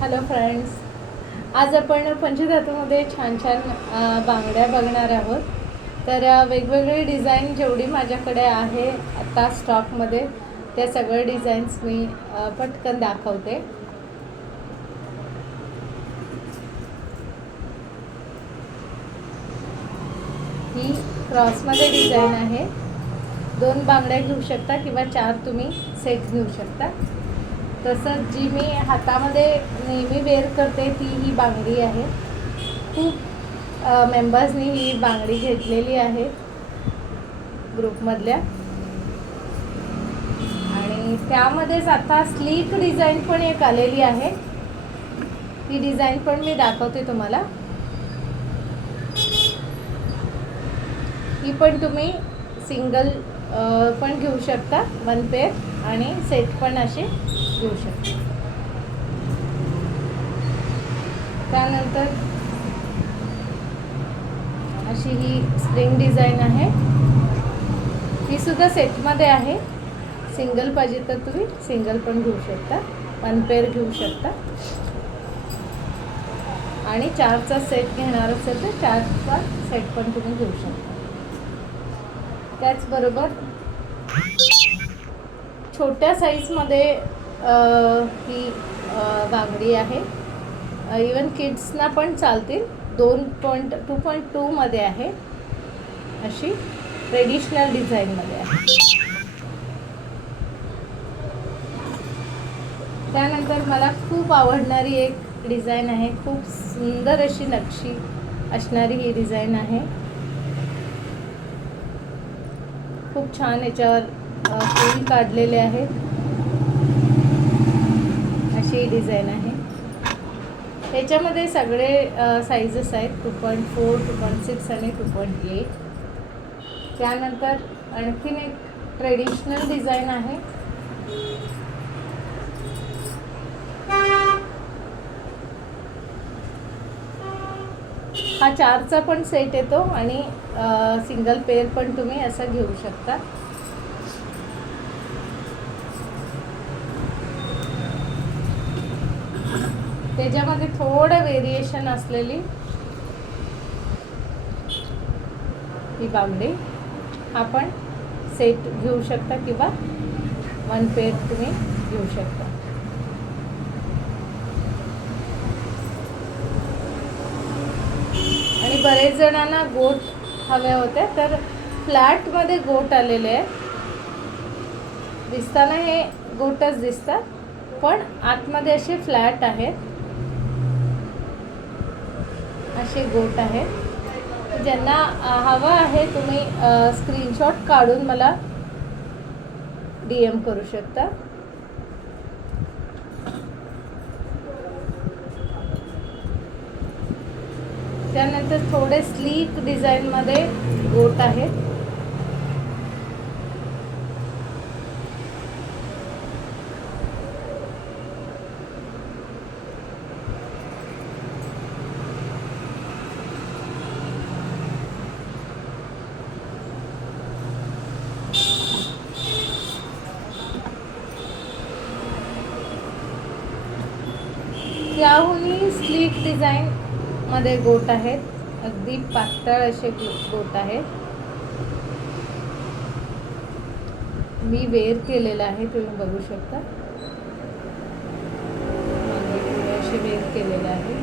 Hello friends, आज आपण पंचधातूमध्ये छान छान बांगड्या बघणार आहोत. तर वेगवेगळे डिझाईन जेवढी माझ्याकडे आहे आता स्टॉकमध्ये त्या सगळे डिझाईन्स मी पटकन दाखवते. ही क्रॉसमध्ये डिझाईन आहे. 2 बांगड्या घेऊ शकता किंवा 4 तुम्ही सेट घेऊ शकता. तसंच जी मी हातामध्ये नेहमी वेअर करते ती ही बांगडी आहे. खूप मेंबर्सनी ही बांगडी घेतलेली आहे ग्रुपमधल्या. आणि त्यामध्येच आता स्लीक डिझाईन पण एक आलेली आहे. ती डिझाईन पण मी दाखवते तुम्हाला. ही पण तुम्ही सिंगल पण घेऊ शकता, 1 पेअर, आणि सेट पण असे घेऊ शकता. त्यानंतर अशी ही स्प्रिंग डिझाईन आहे. ही सुद्धा सेटमध्ये आहे. सिंगल पाहिजे तर तुम्ही सिंगल पण घेऊ शकता, 1 पेअर घेऊ शकता. आणि 4चा सेट घेणार असेल तर 4चा सेट पण तुम्ही घेऊ शकता. त्याचबरोबर छोट्या साईजमध्ये ही बांगडी आहे. इवन किड्सना पण चालतील. 2.2 मध्ये आहे. अशी ट्रेडिशनल डिझाईनमध्ये आहे. त्यानंतर मला खूप आवडणारी एक डिझाईन आहे. खूप सुंदर अशी नक्षी असणारी ही डिझाईन आहे. खूप छान याच्यावर फूल काढलेले आहेत. अशी डिझाईन आहे. याच्यामध्ये सगळे साईजेस आहेत, 2.4, 2.6 आणि 2.8. त्यानंतर आणखीन एक ट्रेडिशनल डिझाईन आहे. हा 4चा पण सेट येतो आणि सिंगल पेअर पण तुम्ही असं घेऊ शकता. त्याच्यामध्ये थोडं व्हेरिएशन असलेली ही बांगडी आपण सेट घेऊ शकता किंवा 1 पेअर तुम्ही घेऊ शकता. आणि बरेच जणांना गोट हव्या होत्या, तर फ्लॅटमध्ये गोट आलेले आहेत. दिसताना हे गोटच दिसतात, पण आतमध्ये असे फ्लॅट आहेत. असे गोट आहेत. ज्यांना हवं आहे तुम्ही स्क्रीनशॉट काढून मला DM करू शकता. त्यानंतर थोडे स्लीक डिझाईनमध्ये गोट आहेत. त्याहूनही स्लीक डिझाईनमध्ये गोट आहेत. अगदी पातळ असे गोट आहेत. मी वेअर केलेला आहे, तुम्ही बघू शकता. असे वेअर केलेलं आहे.